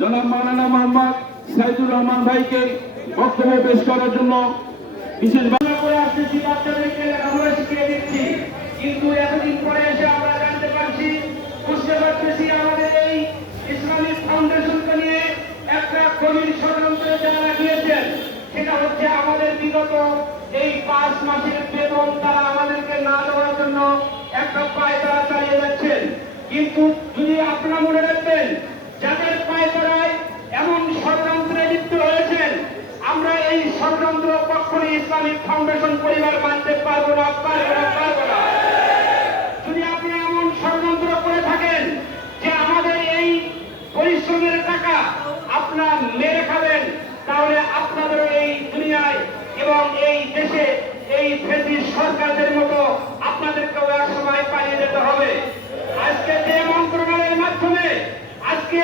জনাব মাওলানা মোহাম্মদ সাইদুর রহমান ভাইকে বক্তব্য পেশ করার জন্য বিশেষভাবে করে আসতেছি, বাচ্চাদেরকে লেখাপড়া শিখিয়ে দিচ্ছি, কিন্তু এতদিন পরে এসে আমরা জানতে পারছি, বুঝতে পারতেছি আমাদের এই ইসলামিক ফাউন্ডেশনকে নিয়ে একটা গভীর ষড়যন্ত্রে যারা লাগিয়েছেন, সেটা হচ্ছে আমাদের বিগত এই 5 মাসের বেতন তারা আমাদেরকে না দেওয়ার জন্য একটা পায়তারা চালিয়ে যাচ্ছেন। কিন্তু যদি আপনারা মনে রাখবেন, যাদের পায়তারায় এমন ষড়যন্ত্রে লিপ্ত হয়েছেন, আমরা এই ষড়যন্ত্র কখনোই ইসলামিক ফাউন্ডেশন পরিবার মানতে পারবো না। যদি আপনি এমন ষড়যন্ত্র করে থাকেন যে আমাদের এই পরিশ্রমের টাকা আপনারা মেরে খাবেন, তাহলে আপনাদেরও এই দুনিয়ায় এবং এই দেশে এই ফ্যাসিস্ট সরকারদের মতো আপনাদেরকেও এক সময় পালিয়ে যেতে হবে। আজকে যে মন্ত্রণালয়ের মাধ্যমে আজকে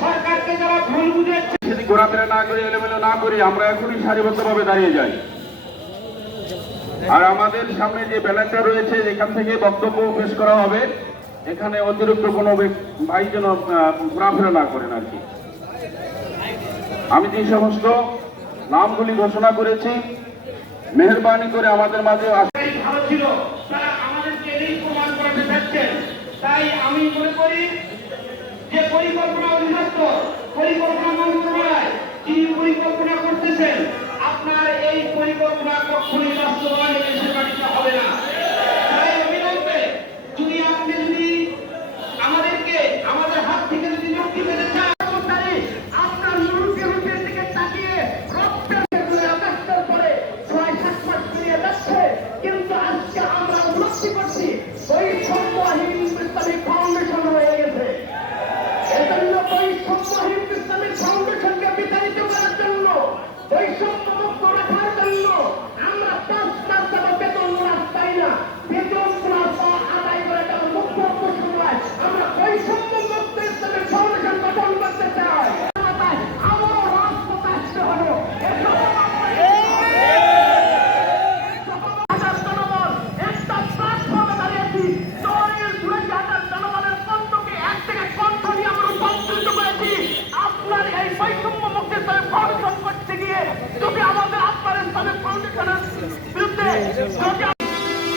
সরকারকে যারা ভুল বুঝেছে, সেটি ঘোরাফেরা না করে এলোমেলো না করে আমরা এখনই সারিবদ্ধভাবে দাঁড়িয়ে যাই। আর আমাদের সামনে যে ব্যানারটা রয়েছে, এখান থেকে বক্তব্য পেশ করা হবে, এখানে অতিরিক্ত কোনো ভাই যেন ঘোরাফেরা না করেন আর কি। আমি যে সমস্ত নামগুলি ঘোষণা করেছি, মেহরবানি করে আমাদের মাঝে ভালো ছিল, তারা আমাদেরকে এই প্রমাণ করতে চাচ্ছেন। তাই আমি মনে করি যে পরিকল্পনা অধিদপ্তর, পরিকল্পনা মন্ত্রণালয় যিনি পরিকল্পনা করতেছেন, আপনার এই পরিকল্পনা কখনোই বাস্তবায়নে সেটা হবে না। তাই অবিলম্বে যদি আপনি আমাদেরকে আমাদের হাত থেকে যদি মুক্তি পেতে চান, আপনার মুরুখের দিকে তাকিয়ে রক্তের পরে 6-7 মাস পেরিয়ে যাচ্ছে, কিন্তু আজকে আমরা উপলব্ধি করছি বৈষম্যহীন ইসলামিক ফাউন্ডেশন হয়ে গেছে। এজন্য বৈষম্যহীন ইসলামিক ফাউন্ডেশনকে বিতাড়িত করার জন্য, বৈষম্য মুক্ত রাখার জন্য আমরা 5 মাস যাবত বেতন পাই না, বেতন আদায় করে তার মুক্ত সময় আমরা বৈষম্য মুক্ত ইসলামিক ফাউন্ডেশন গঠন করতে চাই। আমারও রাজপথে আসতে হবে।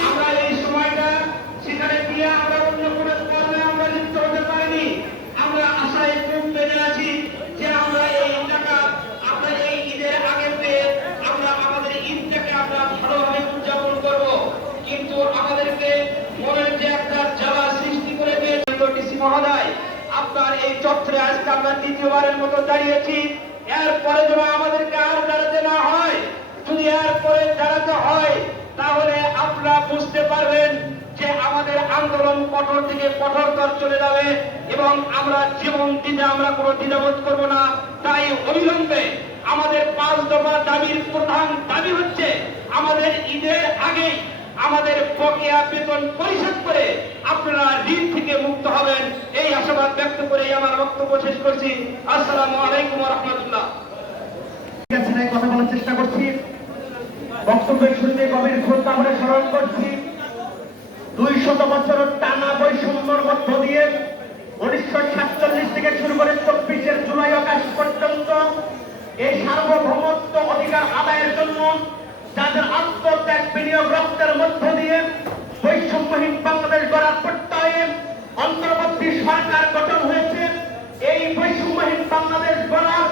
আমরা এই সময়টা সেখানে গিয়ে আমরা অন্য কোনো কর্মে আমরা লিপ্ত হতে পারিনি। আমরা আশায় খুব বেঁধে আছি যে আমরা এই টাকা আমরা এই ঈদের আগে পেয়ে আমরা আমাদের ঈদটাকে আমরা ভালোভাবে উদযাপন করব। কিন্তু আমাদেরকে মনের যে একটা জ্বালা সৃষ্টি করে দিয়েছিল ডিসি মহোদয়, আপনার এই চত্বরে আজকে আমরা দ্বিতীয়বারের মতো দাঁড়িয়েছি। এরপরে যেন আমাদেরকে আর দাঁড়াতে না হয়। যদি এরপরে দাঁড়াতে হয়, তাহলে আপনারা বুঝতে পারবেন যে আমাদের আন্দোলন কঠোর থেকে কঠোরতর চলে যাবে এবং আমরা জীবন দিতে আমরা কোনো দ্বিধাবোধ করব না। তাই অবিলম্বে আমাদের 5 দফা দাবির প্রধান দাবি হচ্ছে আমাদের ঈদের আগে আমাদের বকেয়া বেতন পরিশোধ করে আপনারা ঋণ থেকে মুক্ত হবেন। এই আশাবাদ ব্যক্ত করে আমার বক্তব্য শেষ করছি। আসসালামু আলাইকুম ওয়া রাহমাতুল্লাহ। কথা বলার চেষ্টা করছি। বক্তব্যের শুরুতে গভীর শ্রদ্ধা আমরা স্মরণ করছি 200 বছরের টানা বৈষম্যের মধ্য দিয়ে 1947 থেকে শুরু করে 24 জুলাই আগস্ট পর্যন্ত এই সার্বভৌমত্ব অধিকার আদায়ের জন্য যাদের আত্মত্যাগ বিনিয়োগ রক্তের মধ্য দিয়ে বৈষম্যহীন বাংলাদেশ গড়ার প্রত্যয়ে অন্তর্বর্তী সরকার গঠন হয়েছে। এই বৈষম্যহীন বাংলাদেশ গড়ার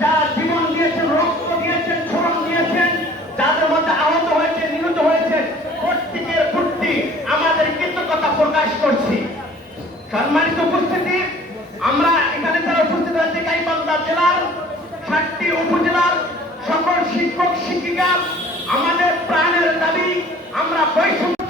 যারা জীবন দিয়েছেন, রক্ত দিয়েছেন, শ্রম দিয়েছেন, যাদের মধ্যে আহত হয়েছে, নিহত হয়েছে, প্রত্যেকের প্রতি আমাদের কৃতজ্ঞতা প্রকাশ করছি। সম্মানিত উপস্থিতি, আমরা এখানে যারা উপস্থিত হয়েছে গাইবান্ধা জেলার 7টি উপজেলার সকল শিক্ষক শিক্ষিকা, আমাদের প্রাণের দাবি আমরা বৈষম্য